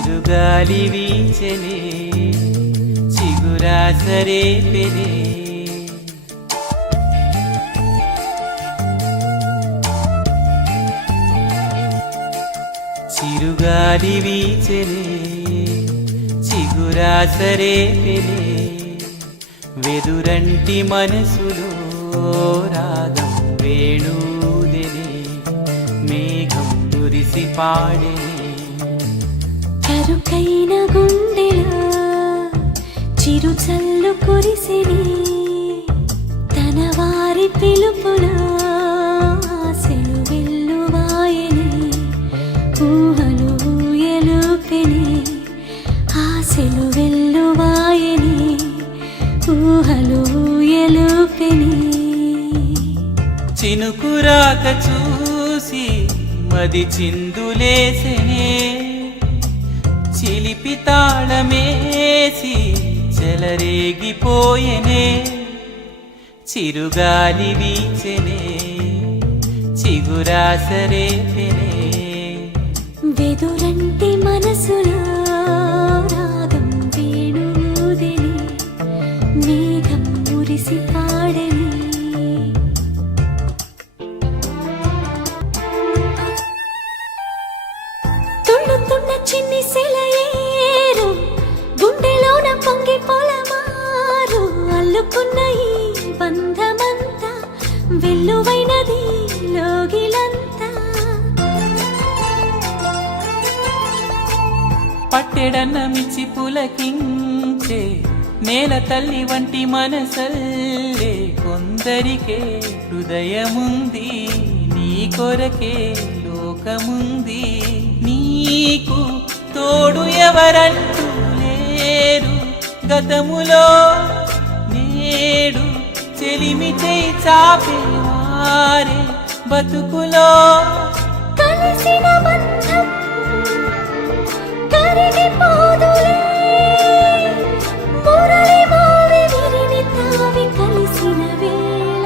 చిరుగాలి వీచనే చిగురాసరే పెనే. చిరుగాలి వీచనే చిగురాసరే పెనే. వెదురంటి మనసులో రాగం వేణూదిని మేఘం మురిసి పాడే కరుకైన గుండెలో చిరు చల్లు కురిసిని తన వారి పిలుపులో ఆశలు వెల్లువాయని ఊహలు ఎలుపెని ఆశలు వెల్లువాయని ఊహలు ఎలుపెని చినుకురాక చూసి మది చిందులేసెనే చిలిపి తాళమేసి చెలరేగిపోయెనే. చిరుగాలి వీచెనే చిగురాసరేపెనే వెదురంటి మనసులో రాగం వేణుదిని మేఘం మురిసి పాడని. చిన్ని వెల్లువైనది లోగిలంతా. పట్టెడన్న మిచ్చి పులకించే నేల తల్లి వంటి మనసల్లే. కొందరికే హృదయముంది నీ కొరకే లోకముంది. నీకు తోడు ఎవరంటూ లేరు. గతములో నేడు చెలిమి చేయి చాపేవారే బతుకులో. కలిసిన బంధం కరిగిపోదులే మురళి మోవి విరిని తావి కలిసిన వేళ.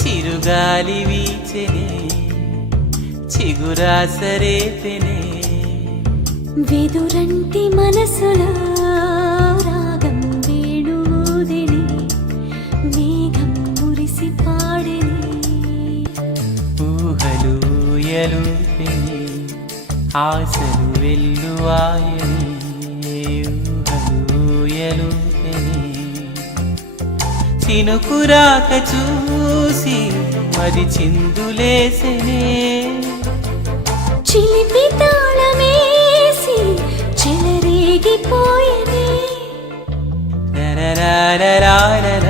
చిరుగాలి వీచెనే చిగురాసరేపెనే. వెదురంటి మనసులో ఎలుపెని ఆశలు వెల్లువాయని ఊహలు ఎలుపెని చినుకురాక చూసి మరి చిందులేసెనే. చిలిపి తాళమేసి చెలరేగిపోయేది. రరరరరరర,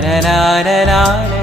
na na na na